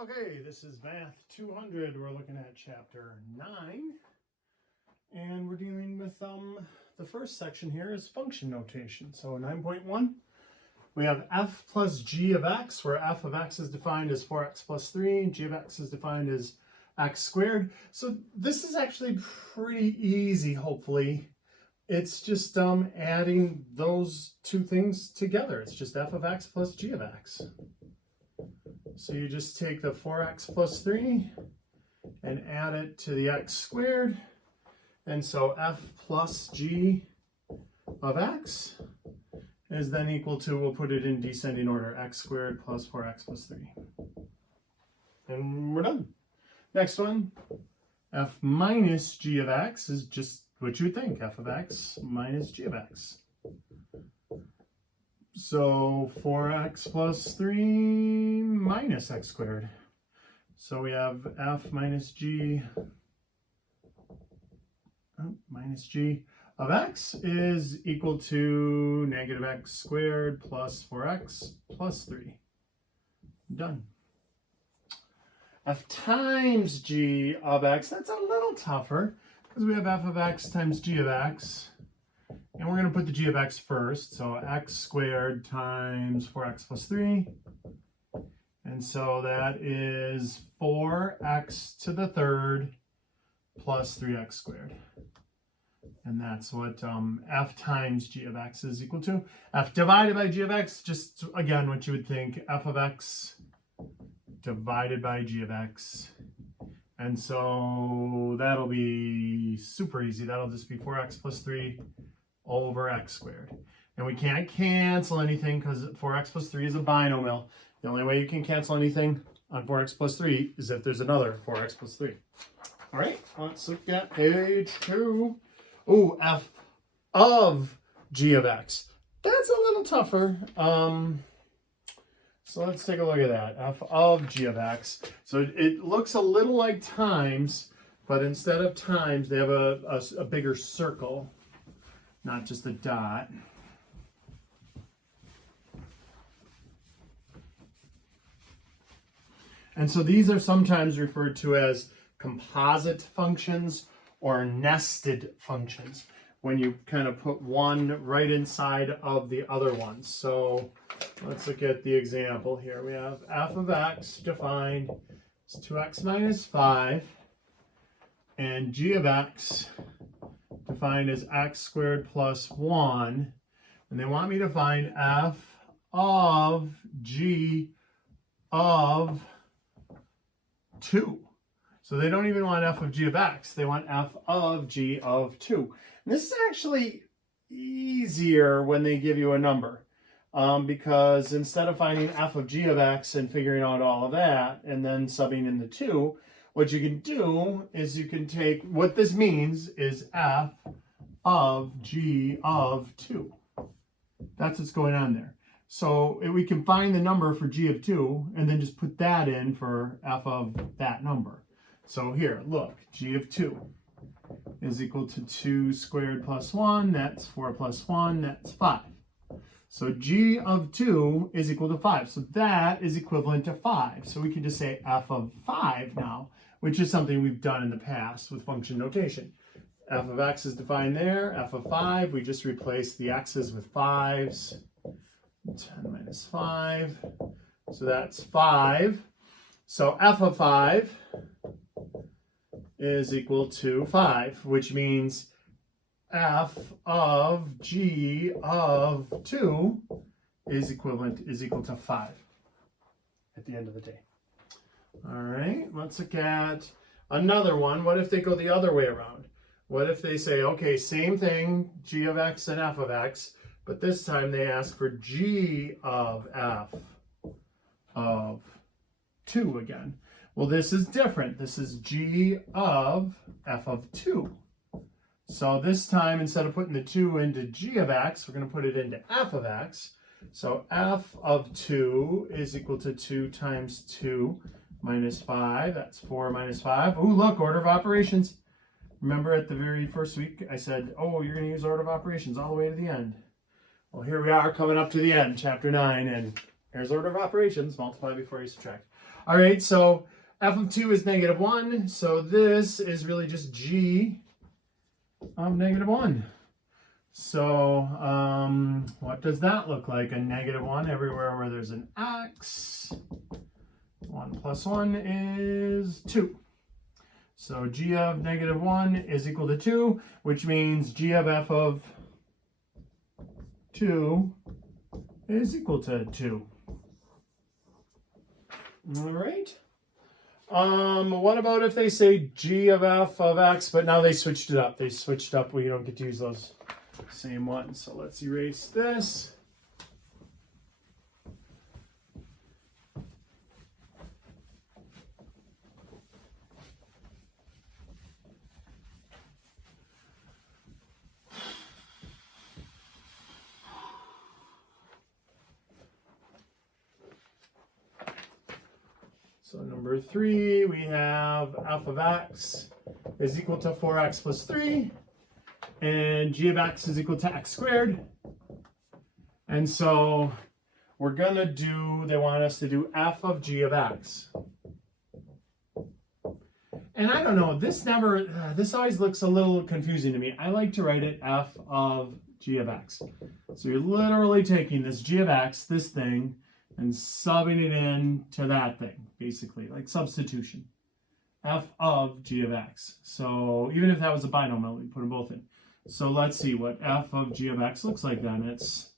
Okay, this is Math 200. We're looking at chapter 9, and we're dealing with the first section here is function notation. So 9.1, we have f plus g of x, where f of x is defined as 4x plus 3, and g of x is defined as x squared. So this is actually pretty easy, hopefully. It's just adding those two things together. It's just f of x plus g of x. So you just take the 4x plus 3 and add it to the x squared. And so f plus g of x is then equal to, we'll put it in descending order, x squared plus 4x plus 3. And we're done. Next one, f minus g of x is just what you would think, f of x minus g of x. So 4x plus 3 minus x squared. So we have f minus g of x is equal to negative x squared plus 4x plus 3. Done. F times g of x, that's a little tougher because we have f of x times g of x. And we're going to put the g of x first. So x squared times 4x plus 3. And so that is 4x to the third plus 3x squared. And that's what f times g of x is equal to. F divided by g of x, just again what you would think, f of x divided by g of x. And so that'll be super easy. That'll just be 4x plus 3 over x squared. And we can't cancel anything because 4x plus 3 is a binomial. The only way you can cancel anything on 4x plus 3 is if there's another 4x plus 3. All right, let's look at page 2. Ooh, f of g of x. That's a little tougher. So let's take a look at that. F of g of x. So it looks a little like times, but instead of times, they have a bigger circle, not just a dot. And so these are sometimes referred to as composite functions or nested functions, when you kind of put one right inside of the other one. So let's look at the example here. We have f of x defined as 2x minus 5, and g of x defined as x squared plus 1. And they want me to find f of g of 2. So they don't even want f of g of x, they want f of g of 2. And this is actually easier when they give you a number, because instead of finding f of g of x and figuring out all of that and then subbing in the 2, what you can do is you can take, what this means is f of g of 2. That's what's going on there. So we can find the number for g of 2 and then just put that in for f of that number. So here, look, g of 2 is equal to 2 squared plus 1, that's 4 plus 1, that's 5. So g of 2 is equal to 5. So that is equivalent to 5. So we can just say f of 5 now, which is something we've done in the past with function notation. F of x is defined there, f of 5, we just replace the x's with 5's. 10 minus 5, so that's 5. So f of 5 is equal to 5, which means f of g of 2 is equal to 5 at the end of the day. All right, let's look at another one. What if they go the other way around? What if they say, okay, same thing, g of x and f of x, but this time they ask for g of f of 2 again. Well, this is different. This is g of f of 2. So this time, instead of putting the 2 into g of x, we're going to put it into f of x. So f of 2 is equal to 2 times 2 minus 5. That's 4 minus 5. Ooh, look, order of operations. Remember at the very first week, I said, oh, you're going to use order of operations all the way to the end. Well, here we are coming up to the end, chapter 9, and here's order of operations, multiply before you subtract. All right, so f of 2 is -1, so this is really just g of -1. So what does that look like? A -1 everywhere where there's an x. 1 plus 1 is 2. So g of -1 is equal to 2, which means g of f of 2 is equal to 2. All right. What about if they say g of f of x, but now they switched it up. They switched up where you don't get to use those same ones. So let's erase this. So number 3, we have f of x is equal to 4x plus 3, and g of x is equal to x squared. And so we're going to do, they want us to do f of g of x. And I don't know, this always looks a little confusing to me. I like to write it f of g of x. So you're literally taking this g of x, this thing, and subbing it in to that thing, basically, like substitution. F of g of x. So even if that was a binomial, we put them both in. So let's see what f of g of x looks like then. It's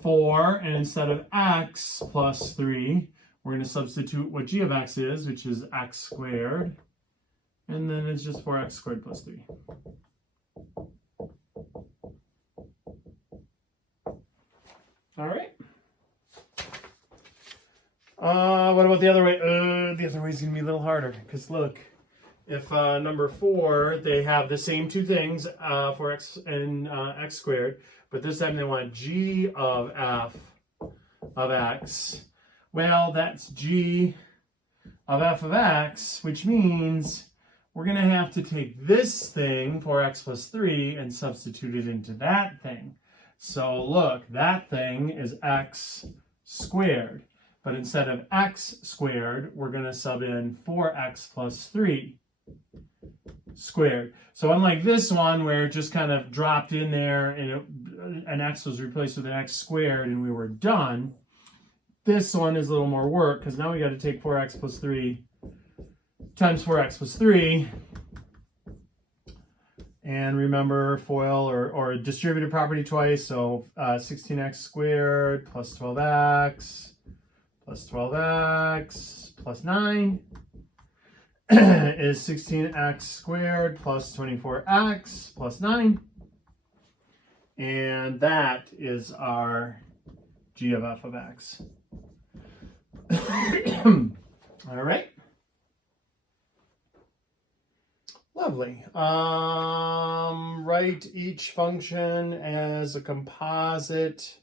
4, and instead of x plus 3, we're going to substitute what g of x is, which is x squared. And then it's just 4x squared plus 3. All right. What about the other way? The other way is going to be a little harder, because look, if number 4, they have the same two things, 4x and x squared, but this time they want g of f of x. Well, that's g of f of x, which means we're going to have to take this thing, 4x plus 3, and substitute it into that thing. So look, that thing is x squared. But instead of x squared, we're going to sub in 4x plus 3 squared. So unlike this one where it just kind of dropped in there and an x was replaced with an x squared and we were done, this one is a little more work because now we got to take 4x plus 3 times 4x plus 3. And remember FOIL or distributive property twice. So 16x squared plus 12x plus 12x plus 9 is 16x squared plus 24x plus 9. And that is our g of f of x. All right. Lovely. Write each function as a composite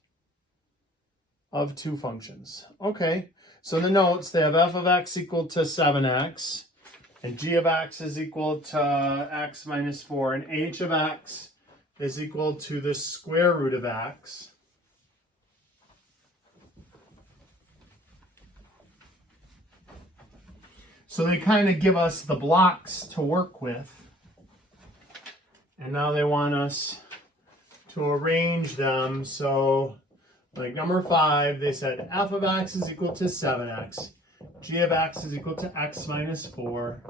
of two functions. Okay, so the notes, they have f of x equal to 7x, and g of x is equal to x minus 4, and h of x is equal to the square root of x. So they kind of give us the blocks to work with. And now they want us to arrange them. So like number 5, they said f of x is equal to 7x. G of x is equal to x minus 4.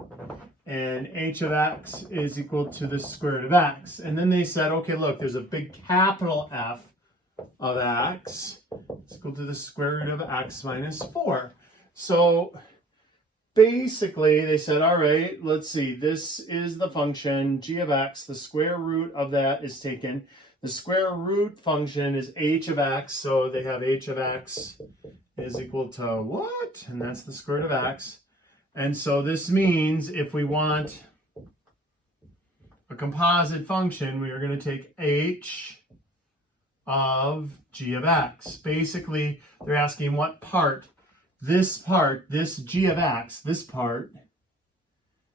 And h of x is equal to the square root of x. And then they said, okay, look, there's a big capital F of x. It's equal to the square root of x minus 4. So basically, they said, all right, let's see. This is the function g of x. The square root of that is taken. The square root function is h of x. So they have h of x is equal to what? And that's the square root of x. And so this means if we want a composite function, we are going to take h of g of x. Basically, they're asking what part. This g of x, this part,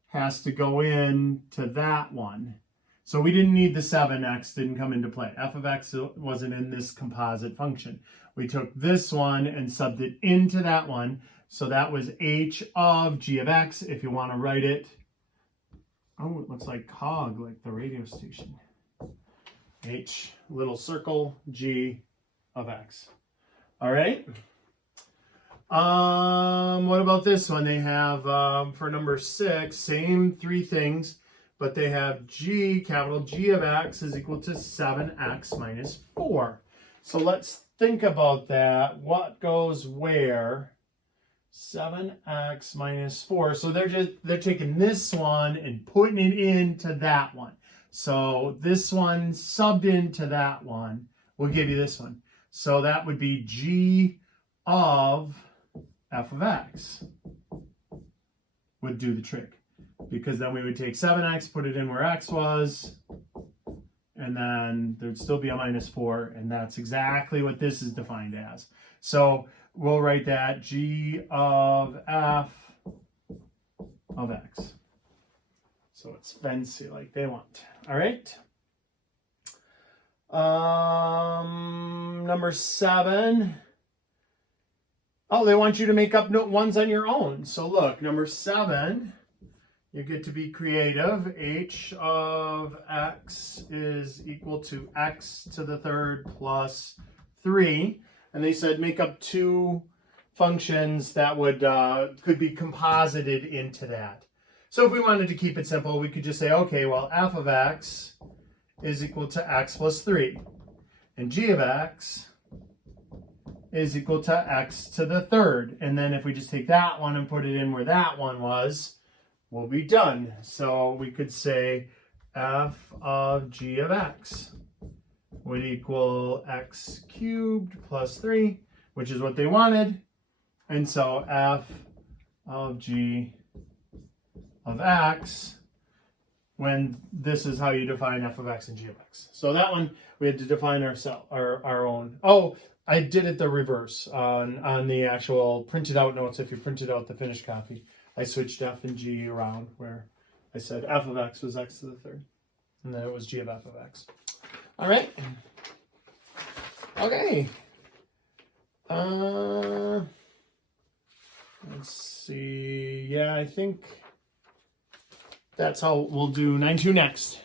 has to go in to that one. So we didn't need the 7x, didn't come into play. F of x wasn't in this composite function. We took this one and subbed it into that one. So that was h of g of x, if you want to write it. Oh, it looks like cog, like the radio station. H, little circle, g of x. All right. What about this one? They have, for number 6, same 3 things, but they have g, capital G of x is equal to 7x minus 4. So let's think about that. What goes where? 7x minus 4. So they're taking this one and putting it into that one. So this one subbed into that one will give you this one. So that would be g of f of x would do the trick, because then we would take 7x, put it in where x was, and then there'd still be a minus 4, and that's exactly what this is defined as. So we'll write that g of f of x. So it's fancy like they want. All right. Number 7. Oh, they want you to make up ones on your own. So look, number 7, you get to be creative. H of x is equal to x to the 3rd plus 3. And they said make up 2 functions that would could be composited into that. So if we wanted to keep it simple, we could just say, okay, well, f of x is equal to x plus 3. And g of x is equal to x to the 3rd. And then if we just take that one and put it in where that one was, we'll be done. So we could say f of g of x would equal x cubed plus 3, which is what they wanted. And so f of g of x, when this is how you define f of x and g of x. So that one, we had to define our own. Oh, I did it the reverse on the actual printed out notes. If you printed out the finished copy, I switched f and g around, where I said f of x was x to the 3rd, and then it was g of f of x. All right. Okay. Let's see. Yeah, I think that's how we'll do 9-2 next.